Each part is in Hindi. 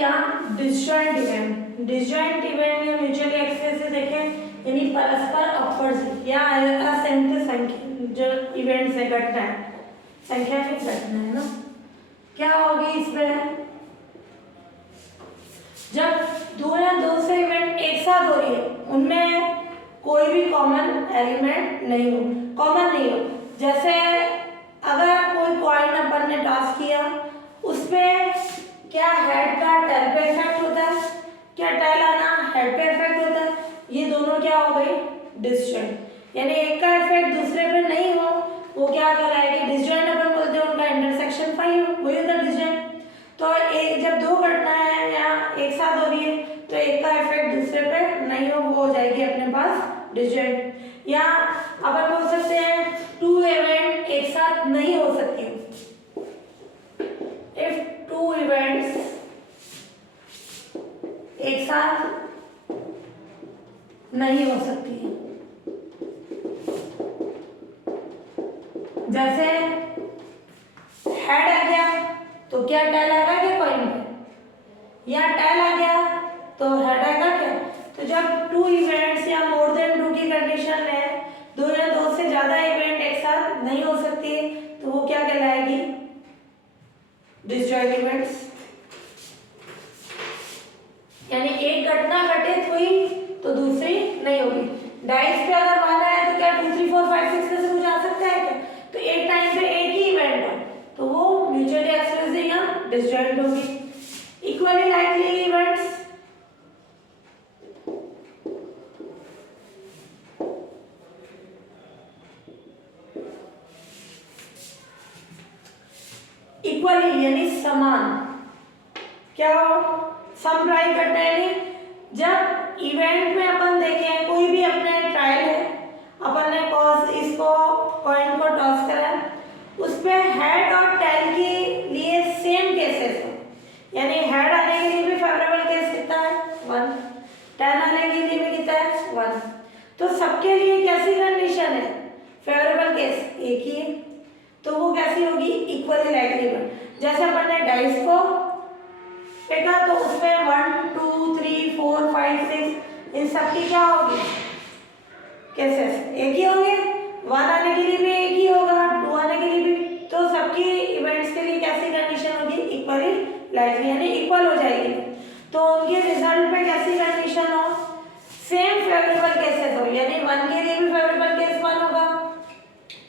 या डिसजॉइंट इवेंट। डिसजॉइंट इवेंट या म्यूचुअली एक्सक्लूसिव देखें यानी परस्पर अपवर्ती या असंख्य संख्या जो इवेंट्स है, घटना है, संख्या की घटना है ना, क्या होगी इसमें? जब दो या दो से इवेंट एक साथ हो रही है उनमें कोई भी कॉमन एलिमेंट नहीं हो, कॉमन नहीं हो। जैसे अगर कोई कॉइन अपन ने टॉस किया, उसपे क्या हेड का टेल पे इफेक्ट होता है, क्या टेल आना हेड पे इफेक्ट होता है, ये दोनों क्या हो गई? डिसजॉइंट। यानी एक का इफेक्ट दूसरे पे नहीं हो, वो क्या कहलाएगी? डिसजॉइंट। अपन बोलते हैं उनका इंटरसेक्शन फाई हो, वही होता है डिसजॉइंट। तो एक जब दो घटनाएं या एक साथ हो रही है तो एक का इफेक्ट दूसरे पे नहीं हो, वो हो जाएगी अपने पास डिसजॉइंट। या अपन बोल सकते हैं टू इवेंट एक साथ नहीं हो सकती। इफ टू इवेंट्स एक साथ नहीं हो सकती, जैसे हेड आ गया तो क्या टेल आएगा क्या कॉइन पे, या टेल आ गया तो हेड आएगा क्या? तो जब टू इवेंट्स या मोर देन टू की कंडीशन में दो या दो से ज्यादा इवेंट एक साथ नहीं हो सकती तो वो क्या कहलाएगी? Disjoint events. यानी एक घटना घटित हुई तो दूसरी नहीं होगी। डाइस पे अगर माना है तो क्या 2 3 4 5 6 में से कुछ आ सकता है क्या? तो एक टाइम पे एक ही इवेंट है तो वो म्यूचुअली एक्सक्लूसिव या डिसजॉइंट होगी। इक्वली लाइकली इवेंट्स, इक्वली यानी समान, क्या हो? समप्रायिक घटना। यानी जब इवेंट में अपन देखें कोई भी अपने ट्रायल है, अपन ने कॉस इसको कॉइन को टॉस करा, उस पे हेड और टेल के लिए सेम केसेस हो, यानी हेड आने के लिए भी फेवरेबल केस कितना है? 1, टेल आने के लिए भी कितना है? 1। तो सबके लिए कैसी कंडीशन है? फेवरेबल केस एक ही है, तो वो कैसी होगी? Equally likely. जैसे अपन ने डाइस को फेंका तो उसमें 1 2 3 4 5 6 इन सब की क्या होगी? केसेस एक ही होंगे। 1 आने के लिए भी एक ही होगा, 2 आने के लिए भी, तो सबकी इवेंट्स के लिए कैसी कंडीशन होगी? इक्वली लाइकली, यानी इक्वल हो जाएगी। तो उनके रिजल्ट पे कैसी कंडीशन हो? सेम फेवरेबल केसेस हो, यानी 1 के लिए भी फेवरेबल केस 1 होगा,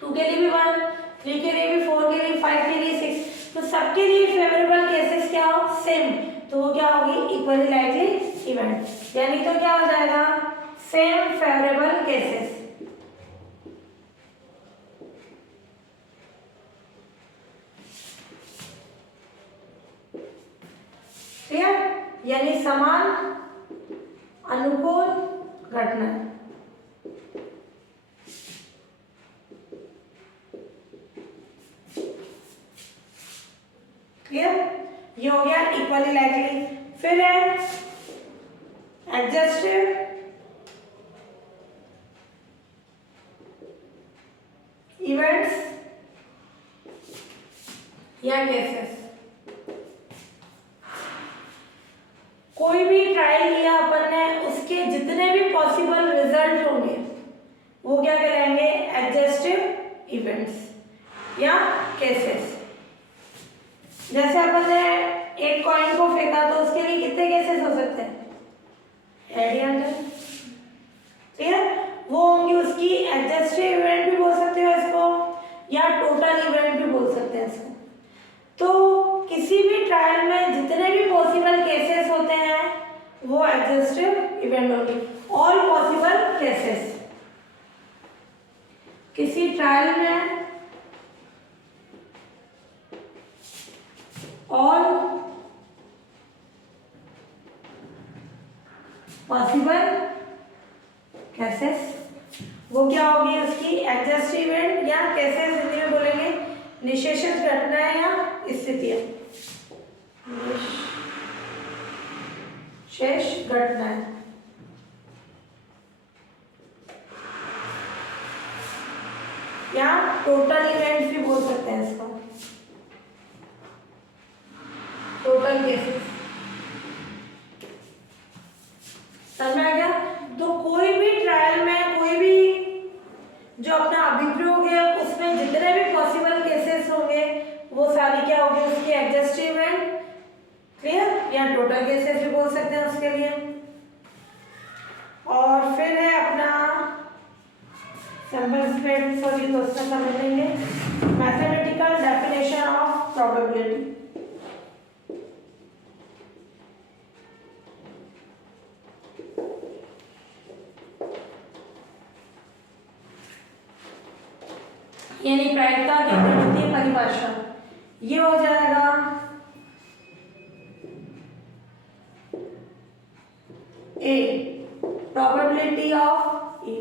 2 के लिए भी 1, 3 के लिए भी, 4 के लिए, 5 के लिए 6, तो सबके लिए फेवरेबल केसेस क्या हो? सेम। तो वो क्या होगी? Equally likely event. यानी तो क्या हो जाएगा? Same favourable cases. क्लियर? यानी समान अनुकूल घटना। क्लियर? ये हो गया इक्वली लाइकली। फिर है एडजस्टिव इवेंट्स या केसेस। कोई भी ट्रायल किया अपन ने, उसके जितने भी पॉसिबल रिजल्ट होंगे वो क्या कहलाएंगे? एडजस्टिव इवेंट्स या केसेस। जैसे अपन ने एक कॉइन को फेंका तो उसके लिए कितने केसेस हो सकते हैं? हेड या टेल। क्लियर? वो होंगी उसकी एडजस्टिव इवेंट भी बोल सकते हो इसको, या टोटल इवेंट भी बोल सकते हैं इसको। तो किसी भी ट्रायल में जितने भी पॉसिबल केसेस होते हैं वो एडजस्टिव इवेंट होंगे। All possible cases. किसी ट्रायल में ऑल पॉसिबल केसेस, वो क्या होगी? उसकी एडजस्टिव इवेंट या केसेस हिंदी में बोलेंगे निशेषित घटनाएं या स्थितियां। शेष घटनाएं या टोटल इवेंट्स भी बोल सकते हैं इसको, टोटल केसेस। या टोटल केसेस भी बोल सकते हैं उसके लिए। और फिर है अपना सैंपल स्प्रेड, सॉरी तो उसमें समझ लेंगे मैथमेटिकल डेफिनेशन ऑफ प्रोबेबिलिटी। यानी प्रायिकता की गणितीय परिभाषा ये हो जाएगा ए प्रोबेबिलिटी ऑफ ए।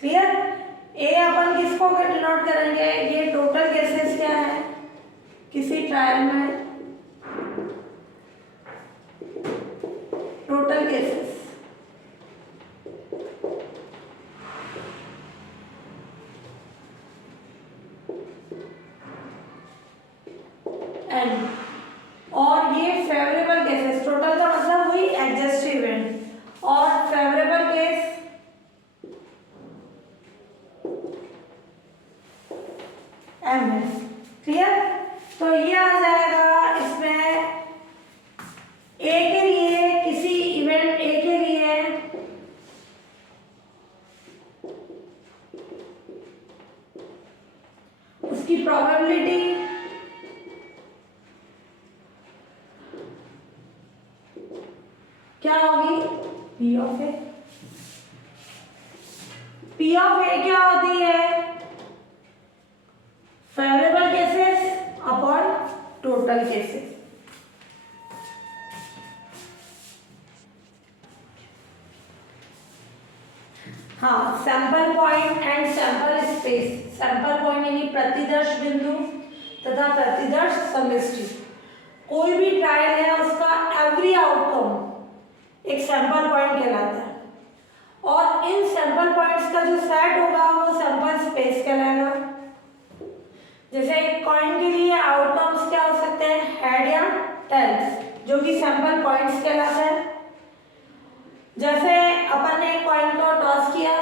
क्लियर? ए अपन किसको डिनोट करेंगे, ये टोटल केसेस क्या है किसी ट्रायल में, टोटल केसेस। एंड और ये फेवरेबल केसेस, टोटल का मतलब वही एडजस्ट इवेंट, और फेवरेबल केस एम है। क्लियर? तो ये आ जाएगा इसमें ए के लिए, किसी इवेंट ए के लिए उसकी प्रोबेबिलिटी क्या होगी, P of A. P of A क्या होती है, favourable cases upon total cases. हाँ, sample point and sample space. Sample point यानी प्रतिदर्श बिंदु तथा प्रतिदर्श समष्टि। कोई भी ट्रायल है उसका एवरी आउटकम एक सैंपल पॉइंट कहलाता है, और इन सैंपल पॉइंट्स का जो सेट होगा वो सैंपल स्पेस कहलाएगा। जैसे एक कॉइन के लिए आउटकम्स क्या हो सकते हैं, हेड या टेल्स, जो कि सैंपल पॉइंट्स कहलाते हैं। जैसे अपन ने कॉइन को टॉस किया,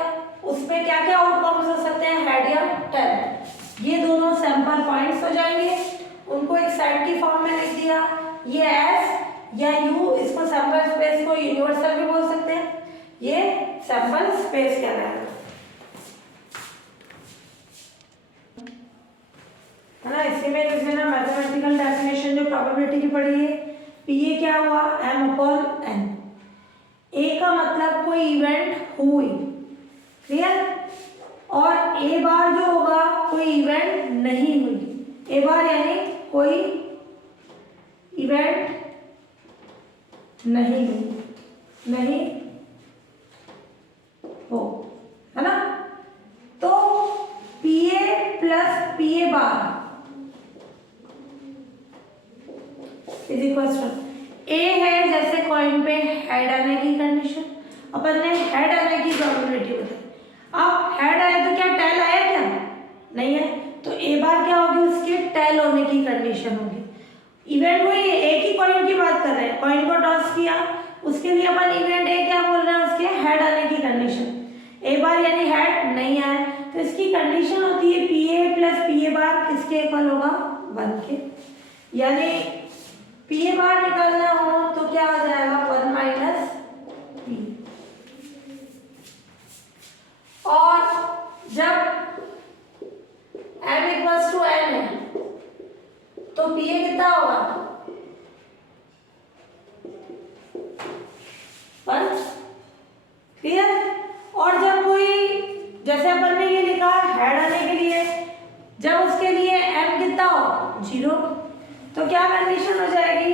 उसमें क्या क्या आउटकम्स हो सकते हैं, हेड या टेल, ये दोनों सैंपल पॉइंट्स हो जाएंगे। उनको एक सेट की फॉर्म में लिख दिया, ये एस या यू, इसको सैंपल स्पेस को यूनिवर्सल भी बोल सकते हैं, ये सैंपल स्पेस कहलाएगा, है ना। इसी में जैसे ना मैथमेटिकल डेफिनेशन जो प्रोबेबिलिटी की पढ़ी है, पी ए क्या हुआ, एम अपॉन एन। ए का मतलब कोई इवेंट हुई, क्लियर, और ए बार जो होगा कोई इवेंट नहीं हुई। ए बार यानी कोई इवेंट नहीं हुई, नहीं हो, है ना। तो P A plus P A bar is equal to, A है जैसे कॉइन पे हेड आने की कंडीशन, अपन ने हेड आने की प्रोबेबिलिटी बताई। अब हेड आया तो क्या टेल आया, क्या नहीं है, तो ए बार क्या होगी, उसके टेल होने की कंडीशन होगी। इवेंट वही एक ही कॉइन की बात कर रहे हैं, कॉइन को टॉस किया, उसके लिए अपन इवेंट ए क्या बोल रहे हैं, उसके हेड आने की कंडीशन। ए बार यानी हेड नहीं आया, तो इसकी कंडीशन होती है P A plus P A bar किसके इक्वल होगा, 1 के। यानी पी ए बार निकालना हो तो क्या हो जाएगा, 1 माइनस पी। और जब m इक्वल्स टू n है तो पी ए कितना होगा, 1, क्लियर। और जब कोई, जैसे अपन ने ये लिखा हेड आने के लिए, जब उसके लिए m कितना हो, 0, तो क्या कंडीशन हो जाएगी,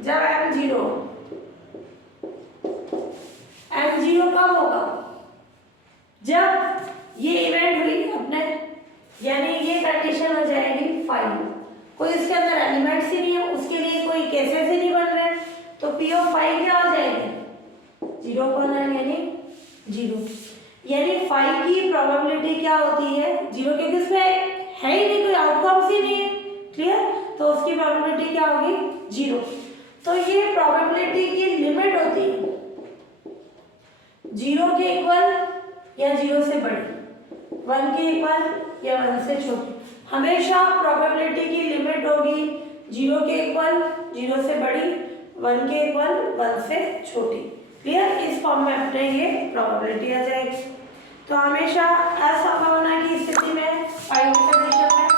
जब m 0, m 0 कब होगा, जब ये इवेंट हुई अपने, यानी ये कंडीशन हो जाएगी 5, कोई इसके अंदर एलिमेंट्स ही नहीं है, उसके लिए कोई केसेस ही नहीं बन रहे हैं, तो पी ऑफ 5 क्या हो जाएगी, 0.9 यानी 0। यानी 5 की प्रोबेबिलिटी क्या होती है, 0, क्योंकि इसमें है ही नहीं, कोई आउटकम्स ही नहीं है, क्लियर, तो उसकी प्रोबेबिलिटी क्या होगी, 0। तो ये प्रोबेबिलिटी की लिमिट होती है 0 के इक्वल या 0 से बड़ी, 1 के इक्वल या 1 से छोटी। हमेशा प्रोबेबिलिटी की लिमिट होगी 0 के इक्वल 0 से बड़ी, 1 के इक्वल 1 से छोटी। क्लियर? इस फॉर्म में अपने ये प्रोबेबिलिटी आ जाएगी। तो हमेशा असंभावना की स्थिति में फाइव कंडीशन में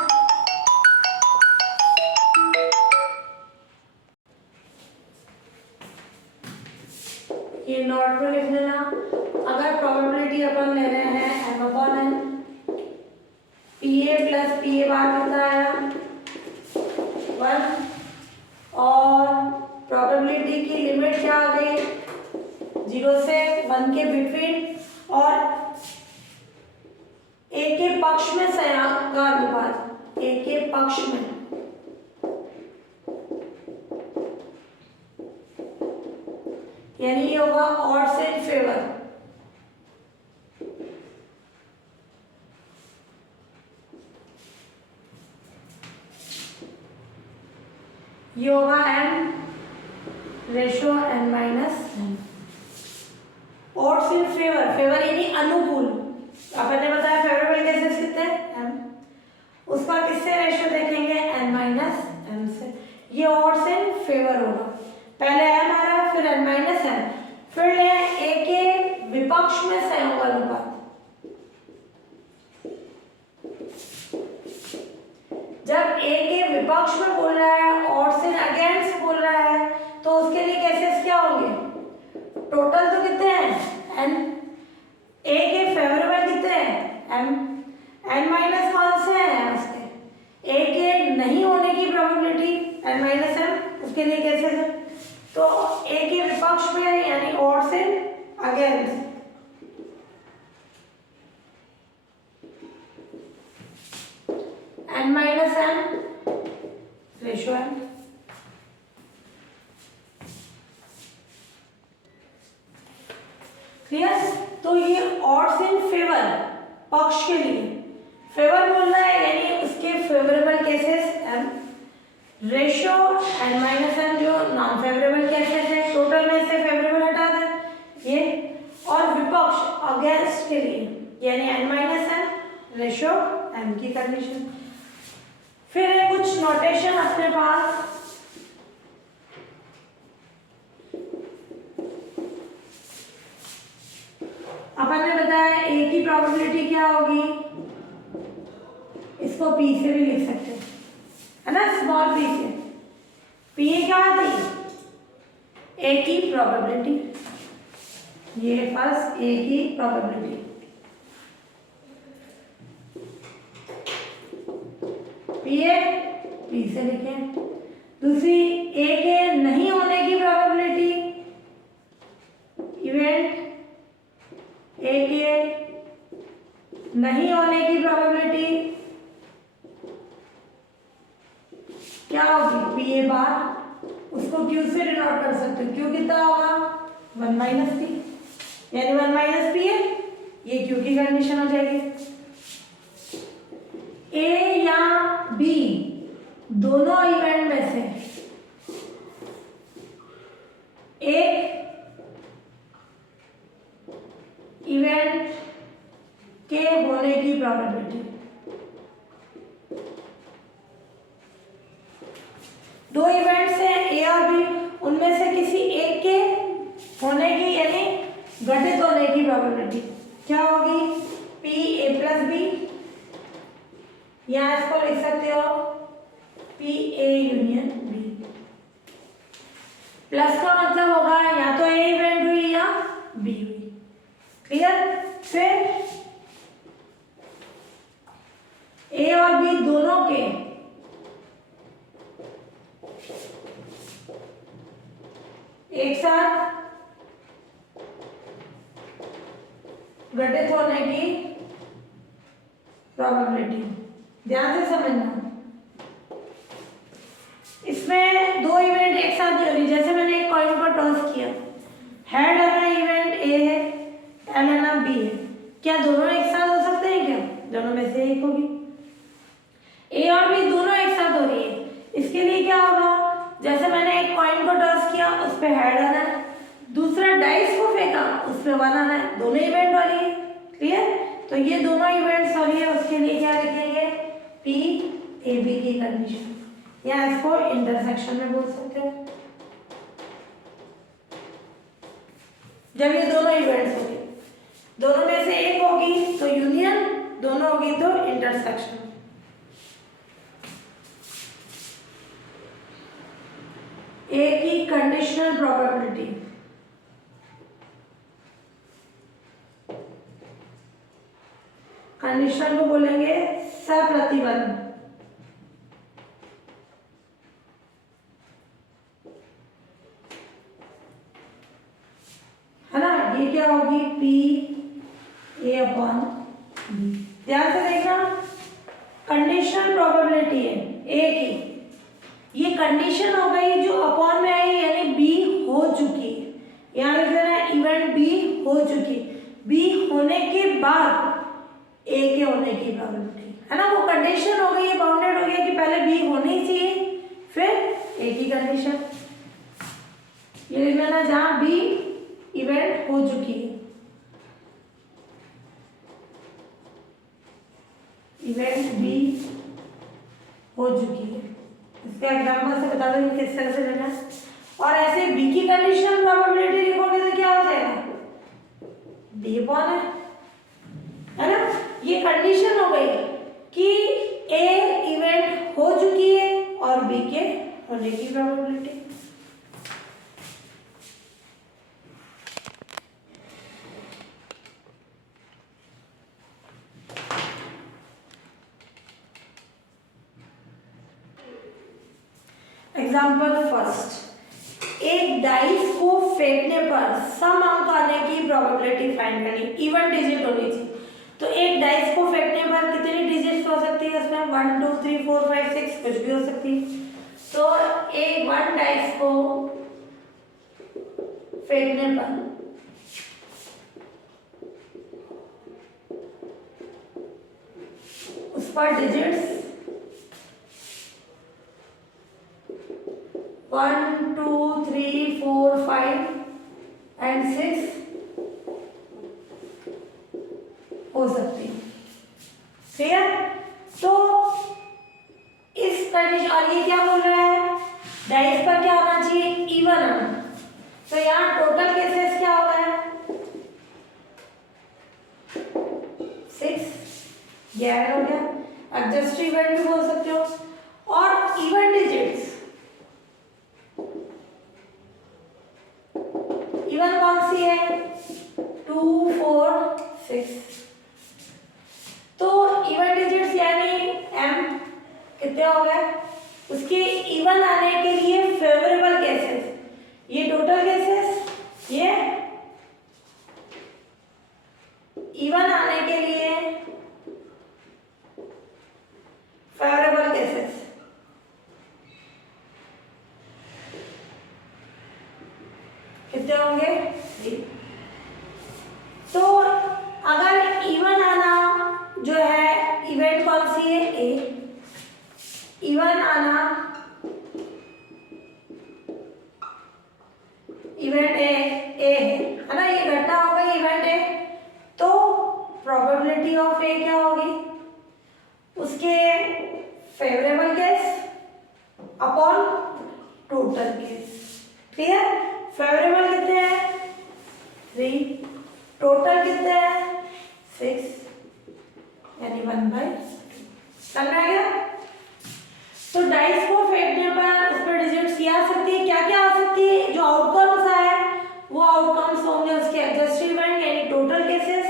ये नोट में लिख लेना। अगर प्रोबेबिलिटी अपन ले रहे हैं m/n, PA प्लस PA बार कितना आया 1, और प्रोबेबिलिटी की लिमिट क्या आ गई 0 से 1 के बिटवीन, और A के पक्ष में संयोग का अनुपात, A के पक्ष में यानी ये होगा ऑड्स इन फेवर। ये होगा m ratio n-m। Odds in favour, favour यानी अनुकूल। अपन ने बताया फेवरेबल केसेस कितने m, उसका किससे रेशो देखेंगे n-m से। ये ऑड्स इन फेवर होगा। पहले m आ रहा, फिर n-m, फिर ले a के विपक्ष में संयोग अनुपात। जब a के विपक्ष में बोल रहा है, ऑड्स इन अगेंस्ट बोल रहा है, तो उसके लिए केसेस क्या होंगे? टोटल तो कितने हैं n, a के फेवरेबल कितने हैं m, n- कौन से हैं उसके? a के नहीं होने की प्रोबेबिलिटी n-m, उसके लिए केसेस है। तो a के विपक्ष में यानी odds in against, n-m ratio n। Clear? तो ये ऑड्स इन फेवर पक्ष के लिए, फेवर बोल रहा है यानी उसके favourable cases m, ratio n-m जो नॉन फेवरेबल केसेस है, टोटल में से फेवरेबल हटा दें ये, और विपक्ष अगेंस्ट के लिए यानी n-m रेशो m की कंडीशन। फिर है कुछ नोटेशन अपने पास। अपन ने बताया a की प्रोबेबिलिटी क्या होगी, इसको p से भी लिख सकते हैं, है ना, स्मॉल p से। p क्या थी? a की प्रोबेबिलिटी, ये फर्स्ट a की प्रोबेबिलिटी, p से लिखें। दूसरी a के नहीं होने की प्रोबेबिलिटी, इवेंट a के नहीं होने की प्रोबेबिलिटी क्या होगी? pa बार, उसको q से डिनोट कर सकते हो। q कितना होगा 1 - p, यानी 1 - p है, ये q की कंडीशन हो जाएगी। a या b दोनों इवेंट में से एक इवेंट के होने की प्रोबेबिलिटी, दो इवेंट्स हैं ए और बी, उनमें से किसी एक के होने की यानी घटित होने की प्रोबेबिलिटी क्या होगी? पी ए प्लस बी, या इसको लिख सकते हो P A union B. Plus का मतलब होगा या तो ए इवेंट हुई या बी हुई। क्लियर? फिर ए और बी दोनों के एक साथ घटित होने की प्रोबेबिलिटी, ध्यान से समझना। इसमें दो इवेंट एक साथ नहीं हो रही। जैसे मैंने एक कॉइन को टॉस किया, हेड आना इवेंट ए है, टेल आना बी है, क्या दोनों एक साथ हो सकते हैं? क्या दोनों में से एक होगी। ए और बी दोनों एक साथ हो रही है, इसके लिए क्या होगा? जैसे मैंने एक कॉइन को टॉस किया, उस पे हेड आना है, दूसरा डाइस को फेंका, उस पे वन आना है, दोनों इवेंट वाली है। क्लियर? तो ये दोनों इवेंट्स वाली है, उसके लिए क्या लिखेंगे? पी ए बी की कंडीशन। या इसको इंटरसेक्शन में बोल सकते हो। जब ये दोनों इवेंट्स होगी, दोनों में से एक होगी तो यूनियन, दोनों होगी तो इंटरसेक्शन। ए की कंडीशनल प्रोबेबिलिटी, कंडीशनल को बोलेंगे सप्रतिबंध। है ना, ये क्या होगी पी ए अपॉन बी। ध्यान से देखना, कंडीशनल प्रोबेबिलिटी है ए की, ये कंडीशन हो गई जो अपॉन में आई, यानी बी हो चुकी है। यहाँ लिख देना इवेंट बी हो चुकी, बी होने के बाद ए के होने की प्रोबेबिलिटी, है ना, वो कंडीशन हो गई, बाउंडेड हो गया कि पहले बी होनी चाहिए फिर ए की कंडीशन। ये लिख लेना जहां बी इवेंट हो चुकी है, इवेंट बी हो चुकी है। इसका एग्जांपल से बता दो किस तरह से लेना है। और ऐसे बी की कंडीशनल प्रोबेबिलिटी लिखोगे तो क्या हो जाएगा, बी अपॉन है ना। ये कंडीशन हो गई कि ए इवेंट हो चुकी है और बी के होने की प्रोबेबिलिटी। एग्जाम्पल फर्स्ट, एक डाइस को फेंकने पर सम अंक आने की प्रोबेबिलिटी फाइंड करनी, इवन डिजिट होनी चाहिए। तो एक डाइस को फेंकने पर कितनी डिजिट्स हो सकती है, इसमें 1 2 3 4 5 6 कुछ भी हो सकती है। तो एक वन डाइस को फेंकने पर उस पर डिजिट्स 1 2 3 4 5 एंड 6 हो सकती है। ठीक है, तो इस कंडीशन, और ये क्या बोल रहा है, डाइस पर क्या होना चाहिए, इवन आना। तो यहाँ टोटल केसेस क्या हो गया, 6, ये ऐड हो गया। एडजस्ट इवेंट भी बोल सकते हो। और इवन डिजिट्स, इवन कौन सी है, 2 4 6। तो इवन डिजिट्स यानी m कितने हो गए, उसके इवन आने के लिए फेवरेबल केसेस, ये टोटल केसेस, ये इवन आने के लिए फेवरेबल केसेस। कितने होंगे, 3। तो अगर इवन आना जो है, इवेंट कौन सी है, ए, इवन आना इवेंट ए है ना, ये घटना हो गई इवेंट ए। तो प्रोबेबिलिटी ऑफ ए क्या होगी, उसके favourable case upon total case. ठीक है, फेवरेबल कितने हैं, 3, टोटल कितने हैं, 6, यानी 1/2। समझ में आ गया। तो डाइस को फेंकने पर उस पर डिजिट्स क्या आ सकती है, क्या क्या आ सकती है, जो आउटकम्स आए वो आउटकम्स होंगे उसके एडजस्ट इवेंट यानी टोटल केसेस।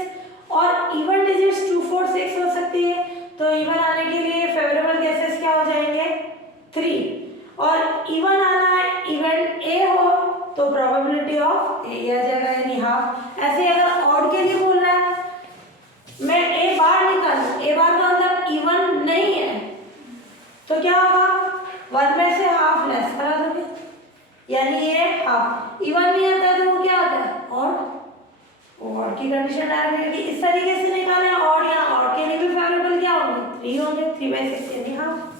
और इवन डिजिट्स 2 4 6 हो सकती है। तो इवन आने के लिए फेवरेबल केसेस क्या हो जाएंगे, 3। और इवन आना इवेंट ए हो तो प्रोबेबिलिटी ऑफ ए आ जाएगा, यानी हाफ। ऐसे अगर ऑड के लिए बोल रहा है, मैं ए बार निकालूं, ए बार का मतलब इवन नहीं है, तो क्या होगा, 1 में से हाफ लेस करा दोगे, यानी ये हाफ। इवन नहीं आता है तो वो क्या होता है, ऑड की कंडीशन डायरेक्टली इस तरीके से निकालें। ऑड या ऑड के लिए भी फेवरेबल क्या होंगे, 3 होंगे, 3/6 यानी हाफ।